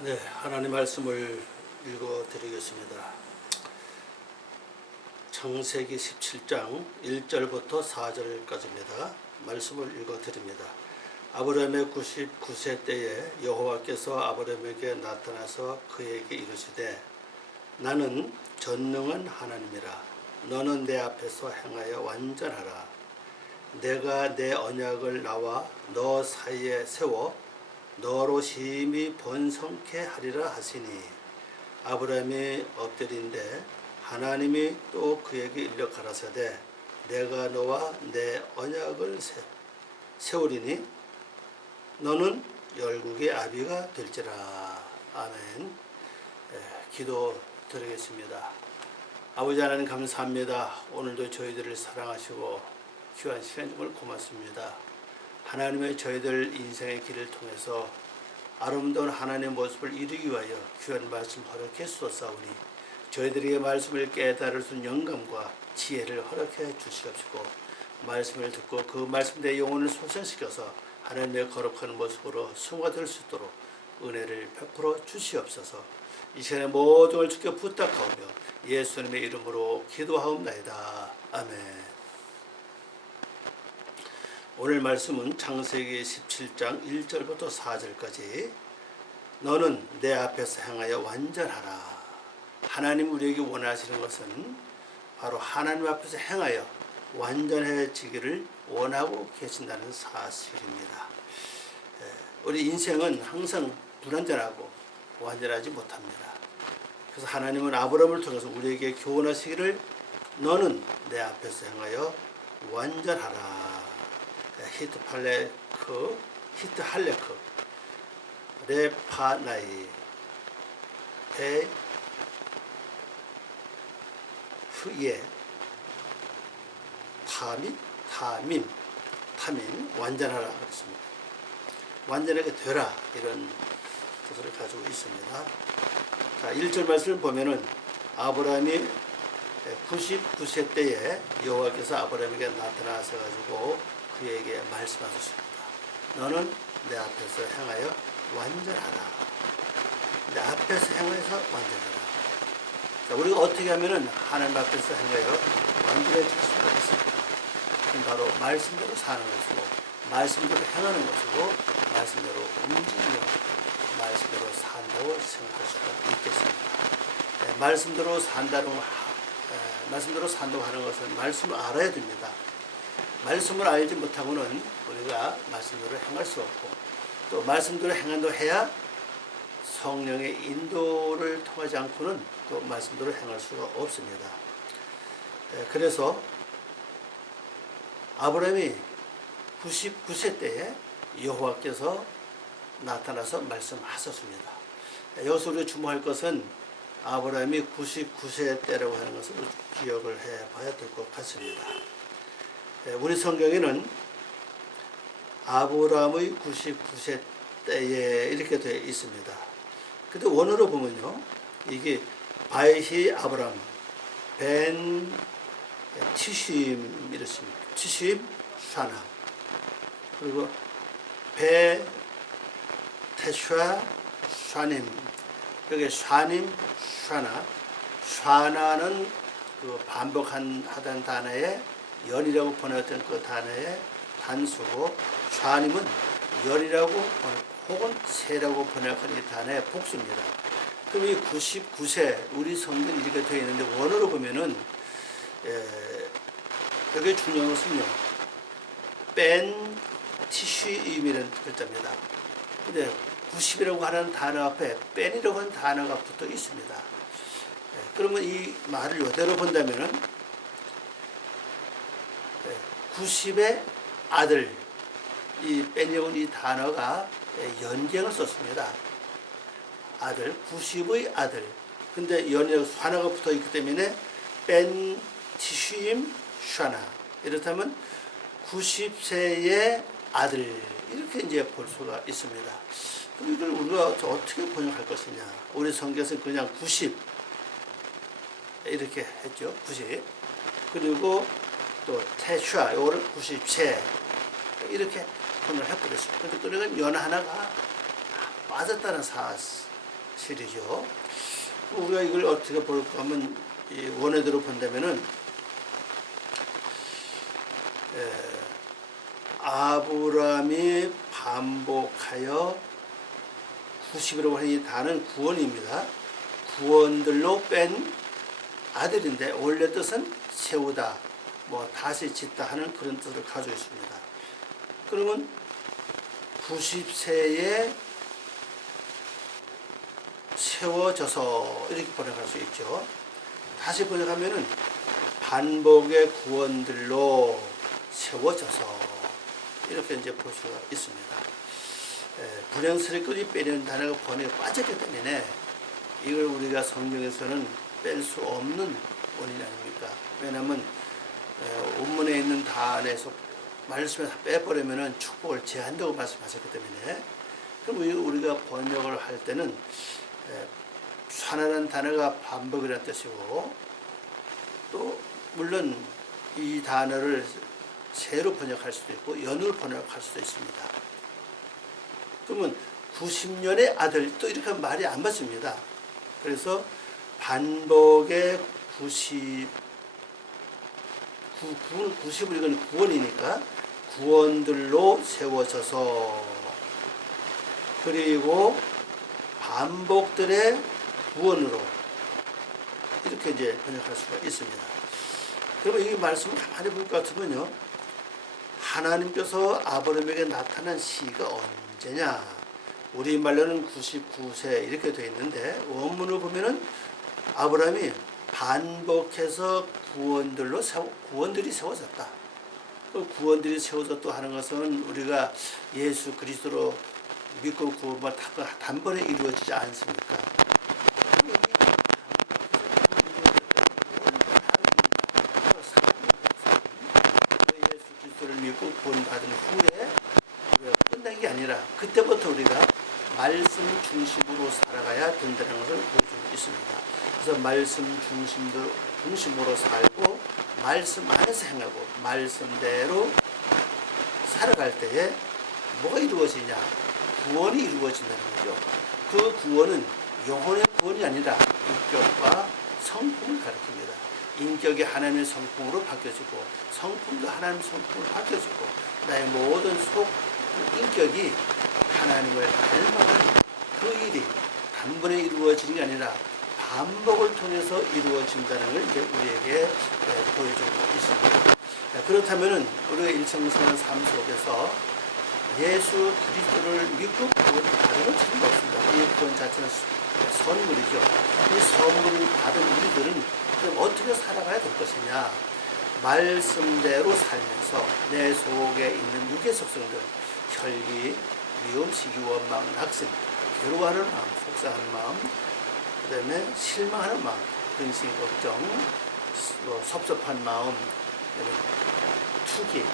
네, 하나님 말씀을 읽어 드리겠습니다. 창세기 17장 1절부터 4절까지입니다. 말씀을 읽어 드립니다. 아브라함의 99세 때에 여호와께서 아브라함에게 나타나서 그에게 이르시되 나는 전능한 하나님이라. 너는 내 앞에서 행하여 완전하라. 내가 내 언약을 나와 너 사이에 세워 너로 심히 번성케 하리라 하시니 아브라함이 엎드린데 하나님이 또 그에게 일러 가라사대 내가 너와 내 언약을 세우리니 너는 열국의 아비가 될지라. 아멘. 기도 드리겠습니다. 아버지 하나님 감사합니다. 오늘도 저희들을 사랑하시고 귀한 시간 정말 고맙습니다. 하나님의 저희들 인생의 길을 통해서 아름다운 하나님의 모습을 이루기 위하여 귀한 말씀 허락해 주옵사오니 저희들에게 말씀을 깨달을 수 있는 영감과 지혜를 허락해 주시옵시고 말씀을 듣고 그 말씀 내 영혼을 소생시켜서 하나님의 거룩한 모습으로 승화될 수 있도록 은혜를 베풀어 주시옵소서. 이 시간에 모든 걸 주께 부탁하오며 예수님의 이름으로 기도하옵나이다. 아멘. 오늘 말씀은 창세기 17장 1절부터 4절까지 너는 내 앞에서 행하여 완전하라. 하나님 우리에게 원하시는 것은 바로 하나님 앞에서 행하여 완전해지기를 원하고 계신다는 사실입니다. 우리 인생은 항상 불완전하고 완전하지 못합니다. 그래서 하나님은 아브라함을 통해서 우리에게 교훈하시기를 너는 내 앞에서 행하여 완전하라. 히트팔레크, 히트할레크, 레파나이, 베흐예, 타민, 완전하라 그랬습니다. 완전하게 되라 이런 뜻을 가지고 있습니다. 자, 1절 말씀을 보면은 아브라함이 99세 때에 여호와께서 아브라함에게 나타나서 가지고 그에게 말씀하셨습니다. 너는 내 앞에서 행하여 완전하라. 내 앞에서 행해서 완전하라. 자, 우리가 어떻게 하면은 하나님 앞에서 행하여 완전해질 수가 있습니다. 그건 바로 말씀대로 사는 것이고, 말씀대로 행하는 것이고, 말씀대로 움직이며, 말씀대로 산다고 생각할 수가 있겠습니다. 말씀대로 산다고 하는 것은 말씀을 알아야 됩니다. 말씀을 알지 못하고는 우리가 말씀대로 행할 수 없고 또 말씀대로 행한다고 해야 성령의 인도를 통하지 않고는 또 말씀대로 행할 수가 없습니다. 그래서 아브라함이 99세 때에 여호와께서 나타나서 말씀하셨습니다. 여기서 우리가 주목할 것은 아브라함이 99세 때라고 하는 것을 기억을 해봐야 될 것 같습니다. 우리 성경에는 아브라함의 99세 때에 이렇게 되어 있습니다. 근데 원어로 보면요, 이게 바이히 아브람 벤 티쉼 이렇습니다. 티쉼 샤나 그리고 베 테슈아 샤님 여기 샤님 샤나 샤나는 그 반복하던 단어에 열이라고 번역된 그 단어의 단수고 샤님은 열이라고 혹은 세라고 번역한 이 단어의 복수입니다. 그럼 이 99세 우리 성경이 이렇게 되어 있는데 원어로 보면은 여기 중요한 것은요 뺀 티슈임이라는 글자입니다. 근데 90이라고 하는 단어 앞에 뺀이라고 하는 단어가 붙어 있습니다. 그러면 이 말을 이대로 본다면은 90의 아들, 이 뺀이라는 이 단어가 연경을 썼습니다. 아들, 90의 아들. 근데 연이라고 하나가 붙어 있기 때문에 뺀 티슈임 샤나. 이렇다면 90세의 아들. 이렇게 이제 볼 수가 있습니다. 그럼 이걸 우리가 어떻게 번역할 것이냐. 우리 성경에서는 그냥 90. 이렇게 했죠. 90. 그리고 또 태슈아, 요거를 90세 이렇게 번역을 해버렸습니다. 근데 그러니까 연 하나가 빠졌다는 실이죠. 우리가 이걸 어떻게 볼까 하면 이 원어대로 본다면은 아브라함이 반복하여 90이라고 하는 이 단어는 구원입니다. 구원들로 뺀 아들인데 원래 뜻은 세우다, 뭐 다시 짓다 하는 그런 뜻을 가지고 있습니다. 그러면 90세에 세워져서 이렇게 번역할 수 있죠. 다시 번역하면은 반복의 구원들로 세워져서 이렇게 이제 볼 수가 있습니다. 불행스럽게 빼려는 단어가 번역에 빠졌기 때문에 이걸 우리가 성경에서는 뺄 수 없는 원인 아닙니까? 왜냐하면 원문에 있는 단어에서 말씀을 다 빼버리면은 축복을 제한다고 말씀하셨기 때문에, 그럼 우리가 번역을 할 때는 산하라는 단어가 반복이라는 뜻이고, 또 물론 이 단어를 새로 번역할 수도 있고 연으로 번역할 수도 있습니다. 그러면 90년의 아들, 또 이렇게 하면 말이 안 맞습니다. 그래서 반복의 90을 이건 구원이니까 구원들로 세워져서, 그리고 반복들의 구원으로 이렇게 이제 번역할 수가 있습니다. 그러면 이 말씀을 가만히 볼 것 같으면요, 하나님께서 아브라함에게 나타난 시기가 언제냐? 우리말로는 99세 이렇게 되어 있는데 원문을 보면은 아브라함이 반복해서 구원들이 세워졌다. 그 구원들이 세워졌다 하는 것은 우리가 예수 그리스도로 믿고 구원을 단번에 이루어지지 않습니까? 예수 그리스도를 믿고 구원받은 후에 끝난 게 아니라 그때부터 우리가 말씀 중심으로 살아가야 된다는 것을 보여주고 있습니다. 그래서 말씀 중심으로 살고 말씀 안에서 행하고 말씀대로 살아갈 때에 뭐가 이루어지냐? 구원이 이루어진다는 거죠. 그 구원은 영혼의 구원이 아니라 인격과 성품을 가리킵니다. 인격이 하나님의 성품으로 바뀌어지고 성품도 하나님의 성품으로 바뀌어지고 나의 모든 속 인격이 하나님을 닮아가는 그 일이 단번에 이루어지는 게 아니라 반복을 통해서 이루어진다는 걸 이제 우리에게 보여주고 있습니다. 그렇다면은 우리가 일상생활 삶 속에서 예수 그리스도를 믿고 구원받은 건 틀림없습니다. 이 구원 자체는 선물이죠. 이 선물을 받은 우리들은 그럼 어떻게 살아가야 될 것이냐? 말씀대로 살면서 내 속에 있는 육의 속성들, 혈기, 미움, 시기, 원망, 낙심, 괴로워하는 마음, 속상한 마음, 그 다음에 실망하는 마음, 근심, 걱정, 섭섭한 마음, 투기,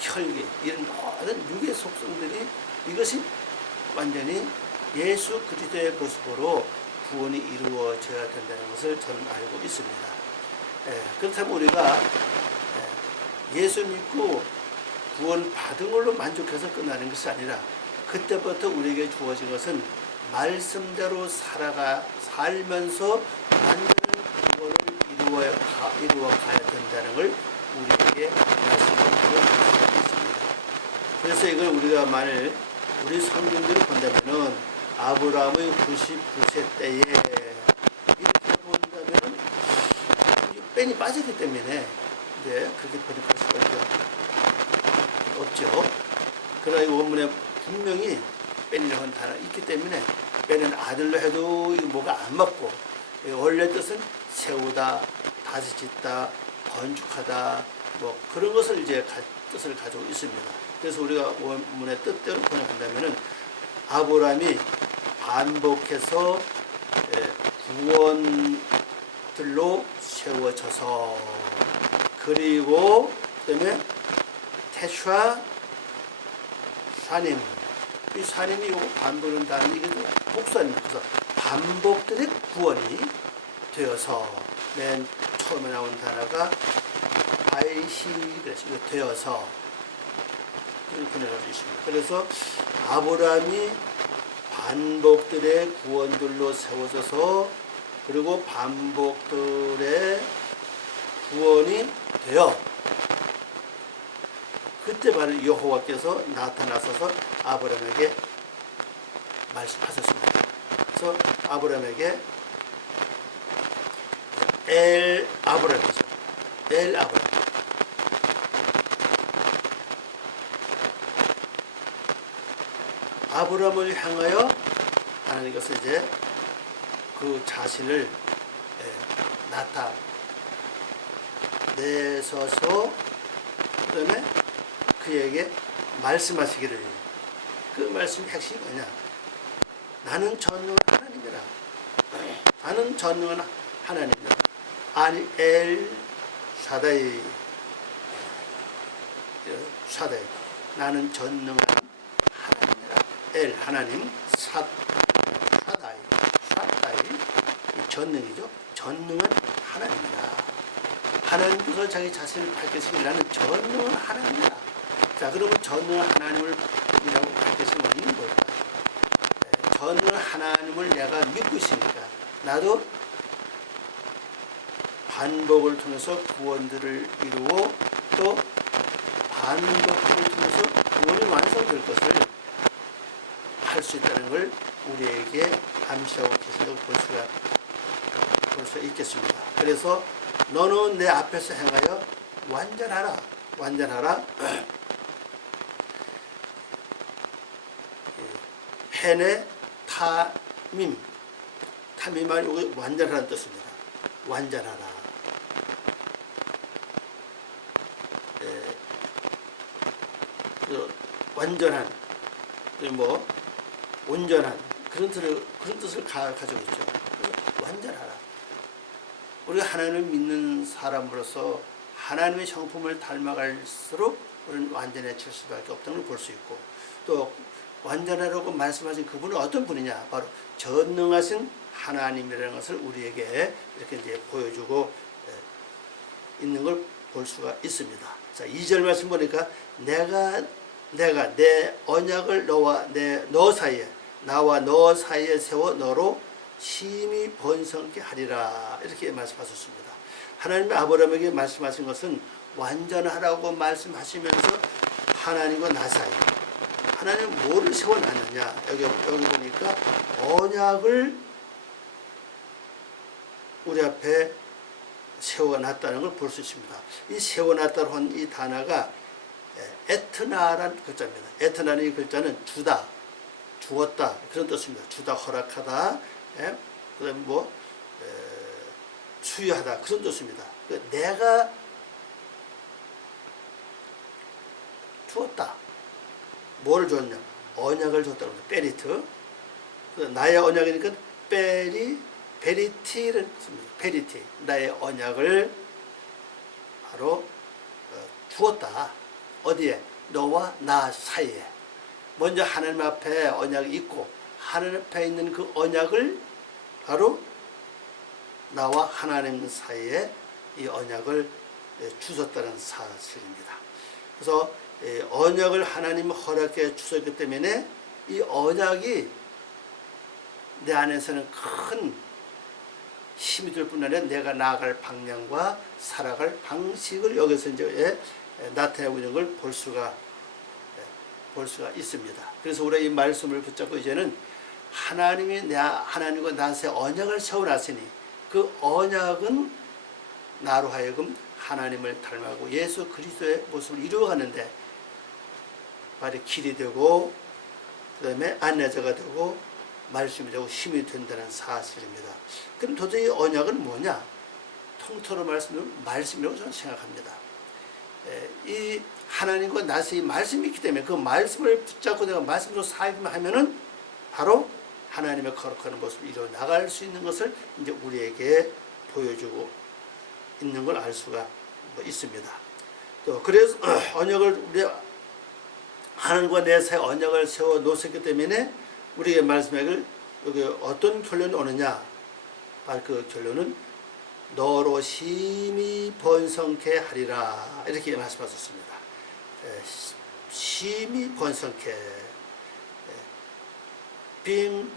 혈기, 이런 모든 육의 속성들이 이것이 완전히 예수 그리스도의 모습으로 구원이 이루어져야 된다는 것을 저는 알고 있습니다. 그렇다면 우리가 예수 믿고 구원 받은 걸로 만족해서 끝나는 것이 아니라 그때부터 우리에게 주어진 것은 말씀대로 살면서 완전한 구원을 이루어 가야 된다는 걸 우리에게 말씀하고 있습니다. 그래서 이걸 우리가 만일 우리 성경대로 본다면은 아브라함의 99세 때에 이렇게 본다면은 뺀이 빠졌기 때문에 그렇게 번역할 수가 없죠. 그러나 이 원문에 분명히 뺀이라고 하는 단어가 있기 때문에 뺀은 아들로 해도 이거 뭐가 안 맞고 원래 뜻은 세우다, 다시 짓다, 건축하다 뭐 그런 것을 이제 뜻을 가지고 있습니다. 그래서 우리가 원문의 뜻대로 번역한다면은 아브라함이 반복해서 구원들로 세워져서 그리고 그다음에 테슈아 샤님, 이 샤님이 반복은 다는 이게 복수입니다. 그래서 반복들의 구원이 되어서 맨 처음에 나온 단어가 바이시 그래서 이거 되어서 이렇게 나가고 있습니다. 그래서 아브라함이 반복들의 구원들로 세워져서 그리고 반복들의 구원이 되어 그때 바로 여호와께서 나타나셔서 아브라함에게 말씀하셨습니다. 그래서 아브라함에게 엘 아브라함이죠. 엘 아브라함. 아브라함을 향하여 하나님께서 이제 그 자신을 나타내셔서 그다음에 그에게 말씀하시기를, 그 말씀의 핵심이 뭐냐? 나는 전능한 하나님이라. 나는 전능한 하나님이라. 아니 엘 샤다이, 샤다이. 나는 전능한 하나님이라. 엘 하나님, 샤다이, 샤다이 전능이죠. 전능한 하나님이라. 하나님께서 자기 자신을 밝히시길 나는 전능한 하나님이라. 자, 그러면 전능한 하나님을 이라고 밝히시는 의미는 뭘까? 전능한 하나님을 내가 믿고 있으니까 나도 반복을 통해서 구원들을 이루고 또 반복을 통해서 구원이 완성될 것을 할 수 있다는 걸 우리에게 암시하고 계시다고 볼 수 있겠습니다. 그래서 너는 내 앞에서 행하여 완전하라. 완전하라. 헤네 타밈. 타밈은 여기 완전하라는 뜻입니다. 완전하라. 완전한, 뭐 온전한 그런 뜻을 가지고 있죠. 완전하라. 우리가 하나님을 믿는 사람으로서 하나님의 성품을 닮아갈수록 우리는 완전해질 수밖에 없다는 걸 볼 수 있고, 또 완전하라고 말씀하신 그분은 어떤 분이냐? 바로 전능하신 하나님이라는 것을 우리에게 이렇게 이제 보여주고 있는 걸 볼 수가 있습니다. 자, 2절 말씀 보니까 내가 내 언약을 너 사이에, 나와 너 사이에 세워 너로 심히 번성케 하리라. 이렇게 말씀하셨습니다. 하나님의 아브라함에게 말씀하신 것은 완전하라고 말씀하시면서 하나님과 나 사이, 하나님은 뭐를 세워놨느냐? 여기 보니까 언약을 우리 앞에 세워놨다는 걸 볼 수 있습니다. 이 세워놨다는 이 단어가 에트나라는 글자입니다. 에트나는 이 글자는 주다, 주었다 그런 뜻입니다. 주다, 허락하다, 그다음에 뭐 수여하다 그런 뜻입니다. 내가 주었다. 뭘 줬냐? 언약을 줬다고 합니다. 베리트. 나의 언약이니까 베리티를 씁니다. 베리티. 나의 언약을 바로 주었다. 어디에? 너와 나 사이에. 먼저 하나님 앞에 언약이 있고 하나님 앞에 있는 그 언약을 바로 나와 하나님 사이에 이 언약을 주셨다는 사실입니다. 그래서 언약을 하나님 허락해 주셨기 때문에 이 언약이 내 안에서는 큰 힘이 될 뿐 아니라 내가 나아갈 방향과 살아갈 방식을 여기서 이제 나타내고 있는 걸 볼 수가 있습니다. 그래서 우리가 이 말씀을 붙잡고 이제는 하나님과 나한테 언약을 세워놨으니 그 언약은 나로 하여금 하나님을 닮아가고 예수 그리스도의 모습을 이루어가는데 바로 길이 되고 그 다음에 안내자가 되고 말씀이 되고 힘이 된다는 사실입니다. 그럼 도대체 이 언약은 뭐냐? 통틀어 말씀이라고 저는 생각합니다. 이 하나님과 나의 말씀이 있기 때문에 그 말씀을 붙잡고 내가 말씀으로 살기만 바로 하나님의 거룩한 모습을 이루어 나갈 수 있는 것을 이제 우리에게 보여주고 있는 걸 알 수가 있습니다. 또 그래서 언약을 우리 하나님과 내 사이 언약을 세워 놓았기 때문에 우리에게 말씀하길 여기 어떤 결론이 오느냐? 바로 그 결론은 너로 심히 번성케 하리라 이렇게 말씀하셨습니다. 심히 번성케. 빈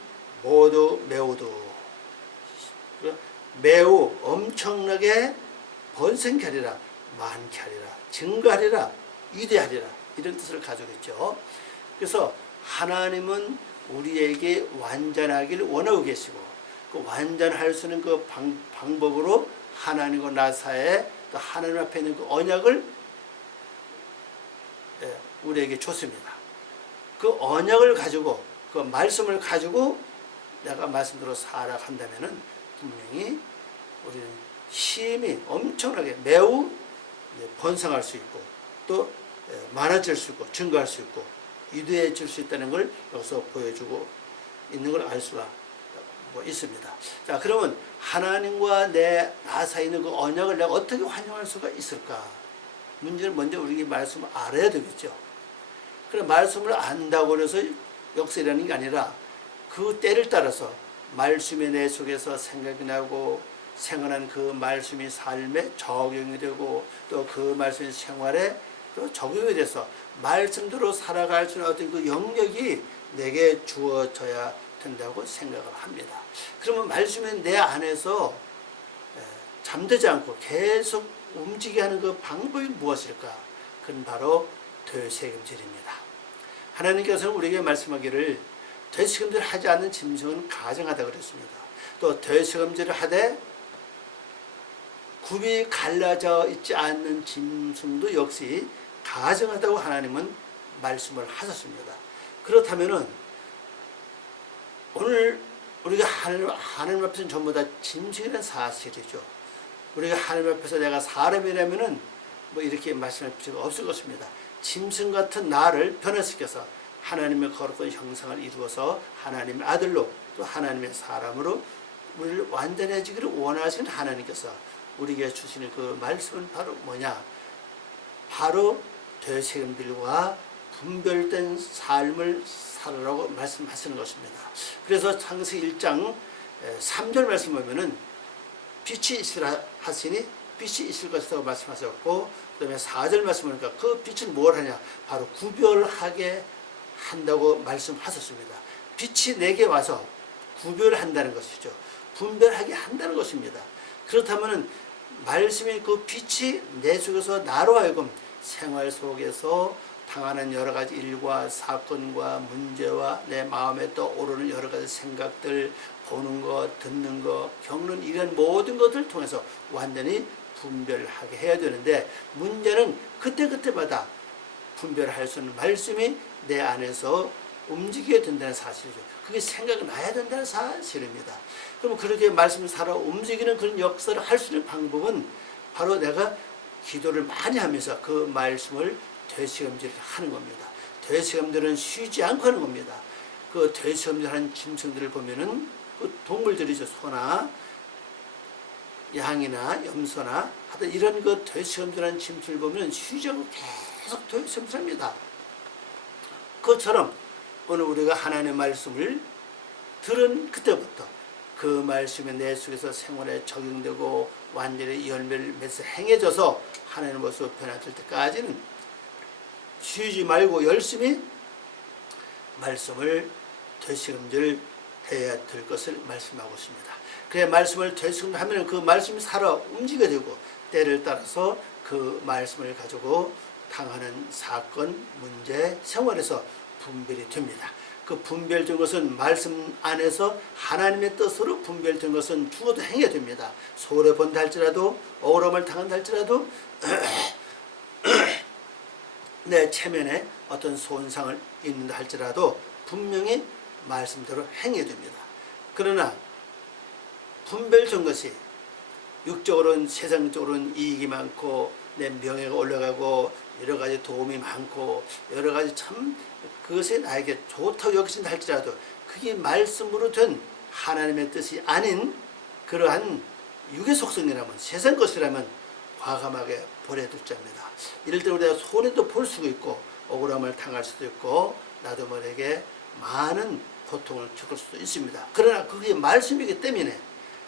모두 매우도 매우 엄청나게 번성케 하리라, 많게 하리라, 증가하리라, 위대하리라, 이런 뜻을 가지고 있죠. 그래서 하나님은 우리에게 완전하기를 원하고 계시고, 그 완전할 수 있는 그 방법으로 하나님과 나 사이에 또 하나님 앞에 있는 그 언약을 우리에게 줬습니다. 그 언약을 가지고, 그 말씀을 가지고 내가 말씀대로 살아간다면은 분명히 우리는 힘이 엄청나게 매우 번성할 수 있고, 또 많아질 수 있고, 증가할 수 있고, 위대해질 수 있다는 걸 여기서 보여주고 있는 걸 알 수가 있습니다. 자, 그러면 하나님과 나 사이에 있는 그 언약을 내가 어떻게 활용할 수가 있을까? 문제는 먼저 우리 말씀을 알아야 되겠죠. 그래, 말씀을 안다고 해서 역설이라는 게 아니라 그 때를 따라서 말씀이 내 속에서 생각이 나고, 생활하는 그 말씀이 삶에 적용이 되고, 또 그 말씀이 생활에 또 적용이 돼서 말씀대로 살아갈 수 있는 어떤 그 영역이 내게 주어져야 된다고 생각을 합니다. 그러면 말씀이 내 안에서 잠들지 않고 계속 움직이게 하는 그 방법이 무엇일까? 그건 바로 되새김질입니다. 하나님께서는 우리에게 말씀하기를 되새김질 하지 않는 짐승은 가증하다고 그랬습니다. 또 되새김질을 하되 굽이 갈라져 있지 않는 짐승도 역시 가증하다고 하나님은 말씀을 하셨습니다. 그렇다면은 오늘 우리가 하나님 앞에서는 전부 다 짐승이라는 사실이죠. 우리가 하나님 앞에서 내가 사람이라면은 이렇게 말씀할 필요가 없을 것입니다. 짐승 같은 나를 변화시켜서 하나님의 거룩한 형상을 이루어서 하나님의 아들로, 또 하나님의 사람으로 우리를 완전해지기를 원하시는 하나님께서 우리에게 주시는 그 말씀은 바로 뭐냐? 바로 되새김들과 분별된 삶을 살아라고 말씀하시는 것입니다. 그래서 창세기 1장 3절 말씀 보면은 빛이 있으라 하시니 빛이 있을 것이라고 말씀하셨고, 그 다음에 4절 말씀 보니까 그 빛은 뭘 하냐? 바로 구별하게 한다고 말씀하셨습니다. 빛이 내게 와서 구별한다는 것이죠. 분별하게 한다는 것입니다. 그렇다면 말씀의 그 빛이 내 속에서 나로 하여금 생활 속에서 당하는 여러 가지 일과 사건과 문제와 내 마음에 떠오르는 여러 가지 생각들, 보는 것, 듣는 것, 겪는 이런 모든 것들을 통해서 완전히 분별하게 해야 되는데, 문제는 그때그때마다 분별할 수 있는 말씀이 내 안에서 움직여야 된다는 사실이죠. 그게 생각이 나야 된다는 사실입니다. 그럼 그렇게 말씀을 살아 움직이는 그런 역사를 할 수 있는 방법은 바로 내가 기도를 많이 하면서 그 말씀을 되새김질을 하는 겁니다. 되새김질은 쉬지 않고 하는 겁니다. 그 되새김질하는 짐승들을 보면은 그 동물들이죠. 소나 양이나 염소나 하여튼 이런 그 되새김질하는 짐승을 보면 쉬지 않고 계속 되새김질합니다. 그것처럼 오늘 우리가 하나님의 말씀을 들은 그때부터 그 말씀이 내 속에서 생활에 적용되고 완전히 열매를 맺어 행해져서 하나님의 모습으로 변화될 때까지는 쉬지 말고 열심히 말씀을 되새김질 해야 될 것을 말씀하고 있습니다. 그래, 말씀을 되새김질하면 그 말씀이 살아 움직여야 되고, 때를 따라서 그 말씀을 가지고 당하는 사건, 문제, 생활에서 분별이 됩니다. 그 분별된 것은 말씀 안에서 하나님의 뜻으로 분별된 것은 죽어도 행해야 됩니다. 소홀히 본다 할지라도, 억울함을 당한다 할지라도, 내 체면에 어떤 손상을 입는다 할지라도 분명히 말씀대로 행해야 됩니다. 그러나 분별된 것이 육적으로는, 세상적으로는 이익이 많고 내 명예가 올라가고 여러 가지 도움이 많고 여러 가지 참 그것이 나에게 좋다고 여기신다 할지라도 그게 말씀으로 된 하나님의 뜻이 아닌 그러한 육의 속성이라면, 세상 것이라면 과감하게 버려둘 자입니다. 이럴 때 우리가 손해도 볼 수도 있고 억울함을 당할 수도 있고 나도 모르게 많은 고통을 겪을 수도 있습니다. 그러나 그게 말씀이기 때문에,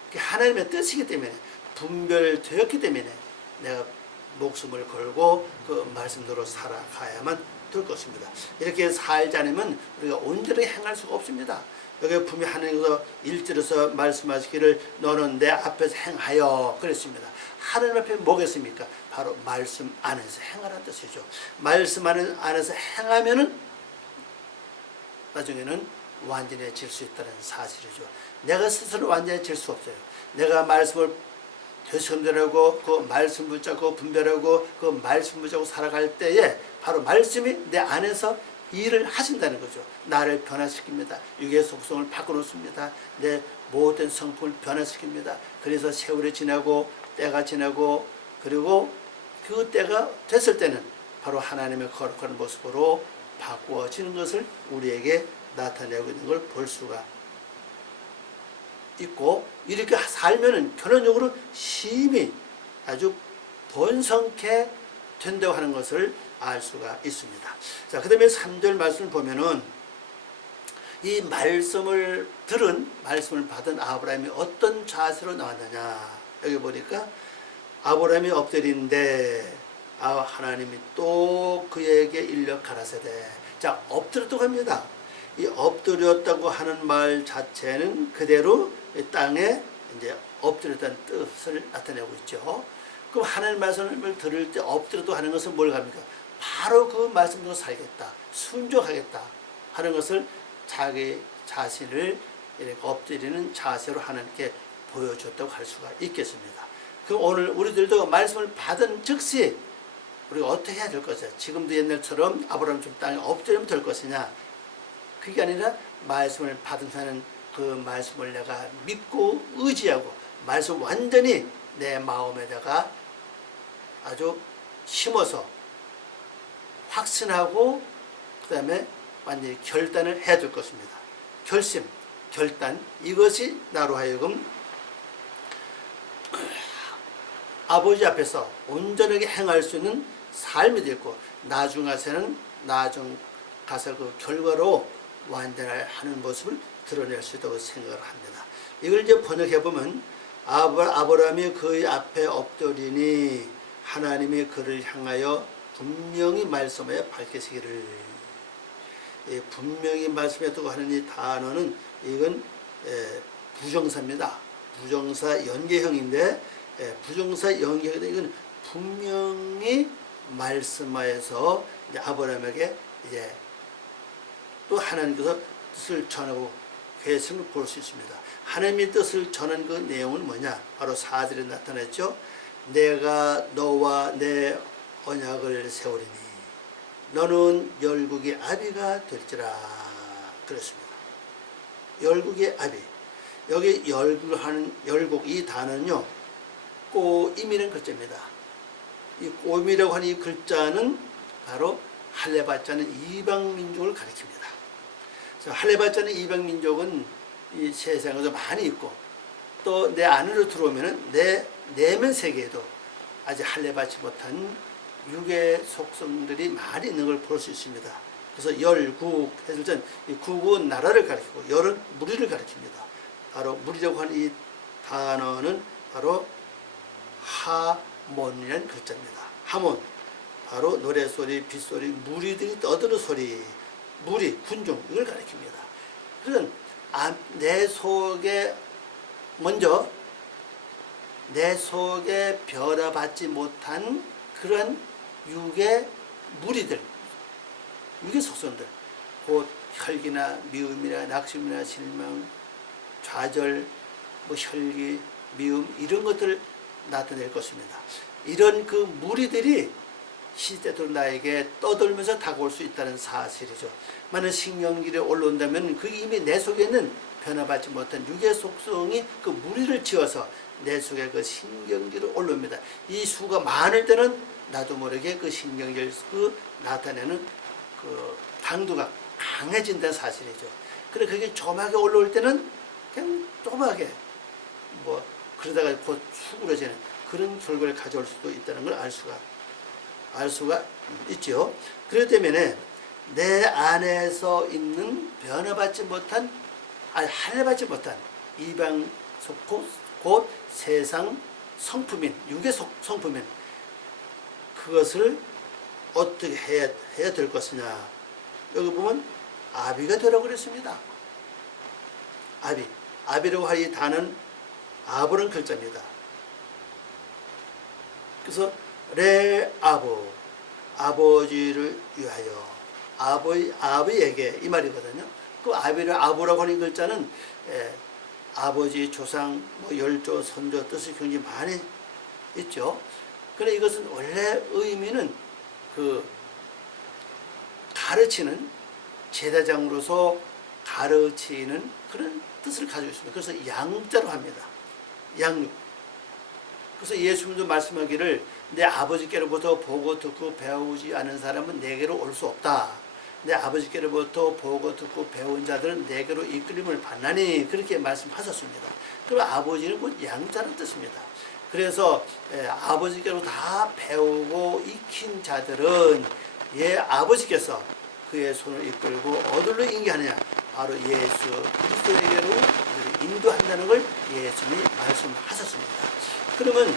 그게 하나님의 뜻이기 때문에, 분별되었기 때문에 내가 목숨을 걸고 그 말씀대로 살아가야만 될 것입니다. 이렇게 살지 않으면 우리가 온전하게 행할 수가 없습니다. 여기 분명히 하나님께서 1절에서 말씀하시기를 너는 내 앞에서 행하여 그랬습니다. 하나님 앞에 뭐겠습니까? 바로 말씀 안에서 행하라는 뜻이죠. 말씀 안에서 행하면은 나중에는 완전해질 수 있다는 사실이죠. 내가 스스로 완전해질 수 없어요. 내가 말씀을 되새김질하고 그 말씀 붙잡고 분별하고 그 말씀 붙잡고 살아갈 때에 바로 말씀이 내 안에서 일을 하신다는 거죠. 나를 변화시킵니다. 육의 속성을 바꿔놓습니다. 내 모든 성품을 변화시킵니다. 그래서 세월이 지나고 때가 지나고 그리고 그 때가 됐을 때는 바로 하나님의 거룩한 모습으로 바꾸어지는 것을 우리에게 나타내고 있는 걸 볼 수가 있고, 이렇게 살면은 결론적으로 심히 아주 번성케 된다고 하는 것을 알 수가 있습니다. 자, 그 다음에 3절 말씀을 보면은 이 말씀을 받은 아브라함이 어떤 자세로 나왔느냐. 여기 보니까 아브라함이 엎드린데 하나님이 또 그에게 일러 가라사대. 자, 엎드렸다고 합니다. 이 엎드렸다고 하는 말 자체는 그대로 땅에 이제 엎드렸다는 뜻을 나타내고 있죠. 그럼 하나님 말씀을 들을 때 엎드려도 하는 것은 뭘 합니까? 바로 그 말씀대로 살겠다, 순종하겠다 하는 것을 자기 자신을 이렇게 엎드리는 자세로 하나님께 보여줬다고 할 수가 있겠습니다. 그럼 오늘 우리들도 말씀을 받은 즉시 우리가 어떻게 해야 될 것이냐? 지금도 옛날처럼 아브라함처럼 땅에 엎드리면 될 것이냐? 그게 아니라 말씀을 받은 자는 그 말씀을 내가 믿고 의지하고 말씀 완전히 내 마음에다가 아주 심어서 확신하고 그 다음에 완전히 결단을 해야 될 것입니다. 결심, 결단, 이것이 나로 하여금 아버지 앞에서 온전하게 행할 수 있는 삶이 되고 나중 가서 그 결과로 완전하는 모습을 드러낼 수 있다고 생각을 합니다. 이걸 이제 번역해 보면 아브라함이 그의 앞에 엎드리니 하나님이 그를 향하여 분명히 말씀하여 밝히시기를. 분명히 말씀했다고 하는 이 단어는 이건 부정사입니다. 부정사 연계형인데 부정사 연계형인데 이건 분명히 말씀하여서 이제 아브라함에게 이제 또 하나님께서 뜻을 전하고 계승을 볼 수 있습니다. 하나님의 뜻을 전한 그 내용은 뭐냐? 바로 4절에 나타났죠. 내가 너와 내 언약을 세우리니 너는 열국의 아비가 될지라 그랬습니다. 열국의 아비. 여기 열국 이 단어는요, 꼬임이라는 글자입니다. 이 꼬임이라고 하는 이 글자는 바로 할례받지 않은 이방 민족을 가리킵니다. 할례받지 않은 이방 민족은 이 세상에서 많이 있고 또 내 안으로 들어오면은 내 내면 세계에도 아직 할례받지 못한 육의 속성들이 많이 있는 걸 볼 수 있습니다. 그래서 열국 했을 땐 이 국은 나라를 가리키고 열은 무리를 가리킵니다. 바로 무리라고 하는 이 단어는 바로 하몬이라는 글자입니다. 하몬, 바로 노래소리, 빗소리, 무리들이 떠드는 소리, 무리, 군중, 이걸 가리킵니다. 그건 내 속에 먼저 내 속에 변화받지 못한 그런 육의 무리들, 육의 속성들, 곧 혈기나 미움이나 낙심이나 실망, 좌절, 혈기, 미움 이런 것들을 나타낼 것입니다. 이런 그 무리들이 시대도 나에게 떠돌면서 다가올 수 있다는 사실이죠. 만약 신경질에 올라온다면 그게 이미 내 속에 있는 변화받지 못한 육의 속성이 그 무리를 지어서 내 속에 그 신경질이 올라옵니다. 이 수가 많을 때는 나도 모르게 그 신경질 그 나타내는 그 강도가 강해진다는 사실이죠. 그래 그게 조막에 올라올 때는 그냥 조막에 그러다가 곧 수그러지는 그런 결과를 가져올 수도 있다는 걸 알 수가 있죠. 그렇기 때문에 내 안에서 있는 변화받지 못한, 할례받지 못한 이방 속고 곧 세상 성품인, 육의 성품인 그것을 어떻게 해야 해야 될 것이냐. 여기 보면 아비가 되라고 그랬습니다. 아비. 아비라고 할 이 단어는 아브라는 글자입니다. 그래서 레 아보, 아버지를 위하여, 아비에게 이 말이거든요. 그 아비를 아보라고 하는 글자는 아버지, 조상, 열조, 선조 뜻이 굉장히 많이 있죠. 그런데 이것은 원래 의미는 그 가르치는, 제사장으로서 가르치는 그런 뜻을 가지고 있습니다. 그래서 양자로 합니다. 양육. 그래서 예수님도 말씀하기를 내 아버지께로부터 보고 듣고 배우지 않은 사람은 내게로 올 수 없다. 내 아버지께로부터 보고 듣고 배운 자들은 내게로 이끌림을 받나니, 그렇게 말씀하셨습니다. 그럼 아버지는 곧 양자는 뜻입니다. 그래서 아버지께로 다 배우고 익힌 자들은 아버지께서 그의 손을 이끌고 어디로 인도하느냐, 바로 예수 그리스도에게로 인도한다는 걸 예수님이 말씀하셨습니다. 그러면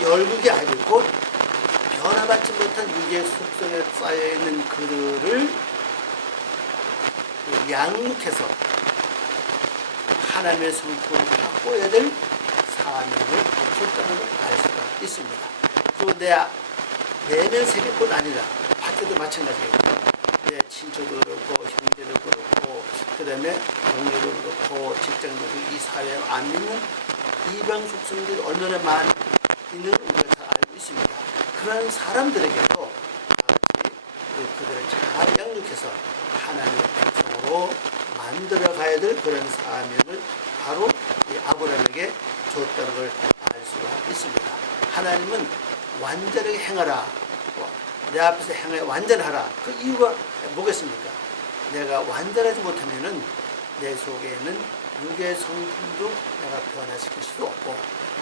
열국의 아이들, 곧 변화받지 못한 육의 속성에 쌓여있는 그들을 양육해서 하나님의 성품을 바꿔야 될 사명을 갖췄다는 걸 알 수가 있습니다. 그리고 내 내면 세계뿐 아니라 밖에도 마찬가지겠죠. 내 친척도 그렇고 형제도 그렇고 그 다음에 동료도 그렇고 직장도 그렇고 이 사회에 안 믿는 이방 속성들이 얼마나 많이 있는 우리가 잘 알고 있습니다. 그런 사람들에게도 그들을 잘 양육해서 하나님의 백성으로 만들어가야 될 그런 사명을 바로 이 아브라함에게 줬다는 걸 알 수가 있습니다. 하나님은 완전하게 행하라, 내 앞에서 행하여 완전하라. 그 이유가 뭐겠습니까? 내가 완전하지 못하면은 내 속에 있는 육의 성품도 내가 변화시킬 수도 없고,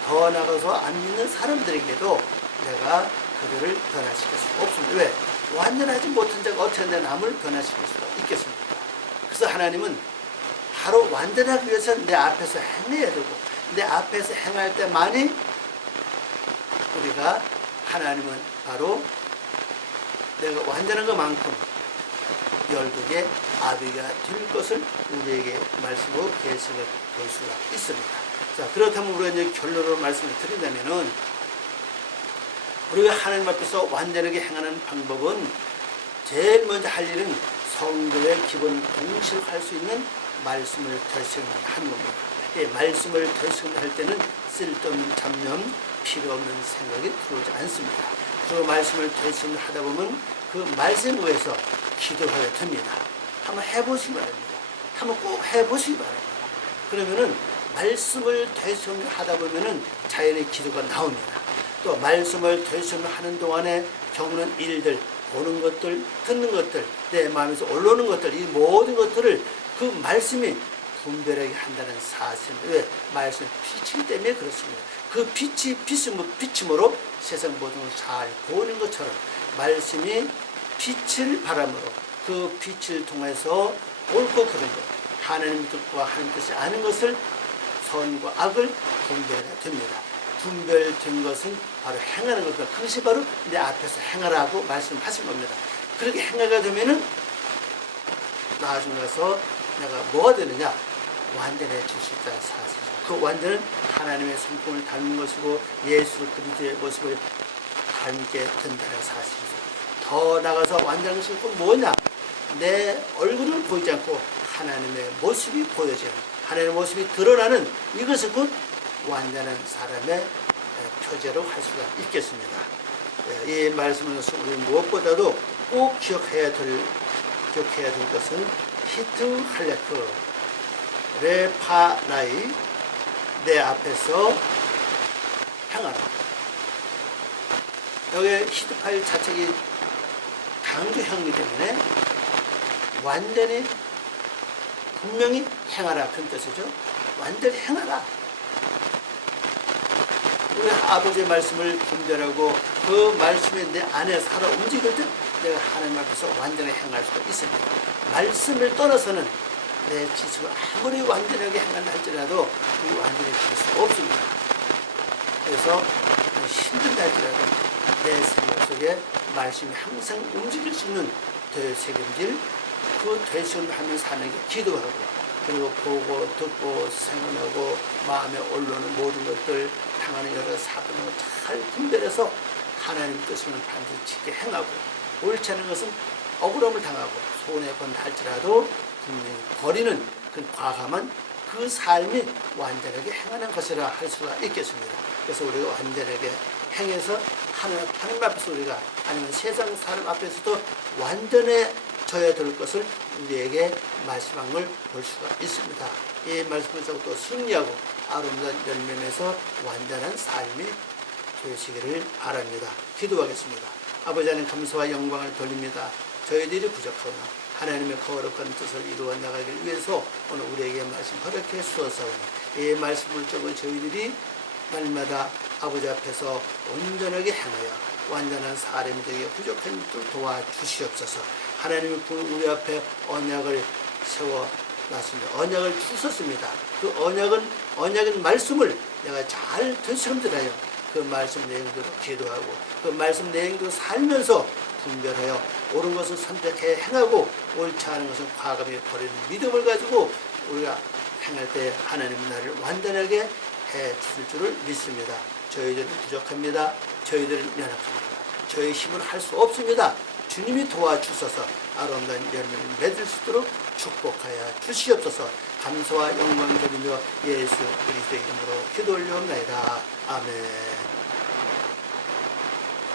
더 나가서 안 믿는 사람들에게도 내가 그들을 변화시킬 수가 없습니다. 왜? 완전하지 못한 자가 어떻게 내 남을 변화시킬 수가 있겠습니까? 그래서 하나님은 바로 완전하기 위해서 내 앞에서 행해야 되고, 내 앞에서 행할 때만이 우리가, 하나님은 바로 내가 완전한 것만큼 열국의 아비가 될 것을 우리에게 말씀으로 계승을 볼 수가 있습니다. 자, 그렇다면 우리가 이제 결론으로 말씀을 드린다면은, 우리가 하나님 앞에서 완전하게 행하는 방법은 제일 먼저 할 일은 성도의 기본 공식을 할 수 있는 말씀을 결승하는 겁니다. 예, 말씀을 결승할 때는 쓸데없는 잡념, 필요 없는 생각이 들어오지 않습니다. 그리고 말씀을 결승하다 보면 그 말씀 위에서 기도하게 됩니다. 한번 해보시기 바랍니다. 한번 꼭 해보시기 바랍니다. 그러면은 말씀을 결승하다 보면은 자연히 기도가 나옵니다. 또 말씀을 결승하는 동안에 겪는 일들, 보는 것들, 듣는 것들, 내 마음에서 올라오는 것들, 이 모든 것들을 그 말씀이 분별하게 한다는 사실. 왜? 말씀 빛이기 때문에 그렇습니다. 그 빛이 비침으로 세상 모든 걸 잘 보는 것처럼 말씀이 빛을 바람으로 그 빛을 통해서 옳고 그른 것, 하나님 뜻과 하나님 뜻이 아닌 것을, 선과 악을 분별해야 됩니다. 분별된 것은 바로 행하는 것입니다. 그것이 바로 내 앞에서 행하라고 말씀하신 겁니다. 그렇게 행하게 되면은 나중에 가서 내가 뭐가 되느냐? 완전해질 수 있다는 사실이죠. 그 완전은 하나님의 성품을 닮은 것이고 예수 그리스도의 모습을 닮게 된다는 사실이죠. 더 나가서 완전한 것은 꼭 뭐냐? 내 얼굴을 보이지 않고 하나님의 모습이 보여져요. 하나님의 모습이 드러나는 이것을 곧 완전한 사람의 표제로 할 수가 있겠습니다. 이 말씀을 우리 무엇보다도 꼭 기억해야 될 것은 히트 할레크 레파라이, 내 앞에서 행하라. 여기 히트파일 자책이 강조형이기 때문에 완전히 분명히 행하라 그런 뜻이죠. 완전히 행하라. 우리 아버지의 말씀을 분별하고 그 말씀이 내 안에 살아 움직일 때 내가 하나님 앞에서 완전히 행할 수가 있습니다. 말씀을 떠나서는 내 지식을 아무리 완전하게 행한다 할지라도 그 완전히 질 수가 없습니다. 그래서 힘들다 할지라도 내 생각 속에 말씀이 항상 움직일 수 있는 되새김질, 그 되새김하면 사는 게 기도하고, 그리고 보고 듣고 생각하고 마음에 올라오는 모든 것들, 당하는 여러 사건을 잘 분별해서 하나님 뜻을 반드시 지게 행하고, 옳지 않은 것은 억울함을 당하고 손해본 할지라도 분명히 버리는 그 과감한 그 삶이 완전하게 행하는 것이라 할 수가 있겠습니다. 그래서 우리가 완전하게 행해서 하나님 앞에서 우리가, 아니면 세상 사람 앞에서도 완전해져야 될 것을 우리에게 말씀한 걸 볼 수가 있습니다. 이 말씀을 듣고 또 승리하고 아름다운 열매에서 완전한 삶이 되시기를 바랍니다. 기도하겠습니다. 아버지 하나님, 감사와 영광을 돌립니다. 저희들이 부족하오나 하나님의 거룩한 뜻을 이루어 나가기 위해서 오늘 우리에게 말씀 허락해 주옵소서. 이 말씀을 듣고 저희들이 날마다 아버지 앞에서 온전하게 행하여 완전한 사람이 되게 부족한 것들 도와주시옵소서. 하나님이 우리 앞에 언약을 세워놨습니다. 언약을 주셨습니다. 그 언약은 말씀을 내가 잘 되새김질하여 그 말씀 내용대로 기도하고 그 말씀 내용대로 살면서 분별하여 옳은 것을 선택해 행하고 옳지 않은 것은 과감히 버리는 믿음을 가지고 우리가 행할 때 하나님은 나를 완전하게 해 주실 줄을 믿습니다. 저희들은 부족합니다. 저희들은 연약합니다. 저희 힘으로 할 수 없습니다. 주님이 도와주셔서 아름다운 열매를 맺을 수 있도록 축복하여 주시옵소서. 감사와 영광 드리며 예수 그리스도의 이름으로 기도 올려옵나이다. 아멘.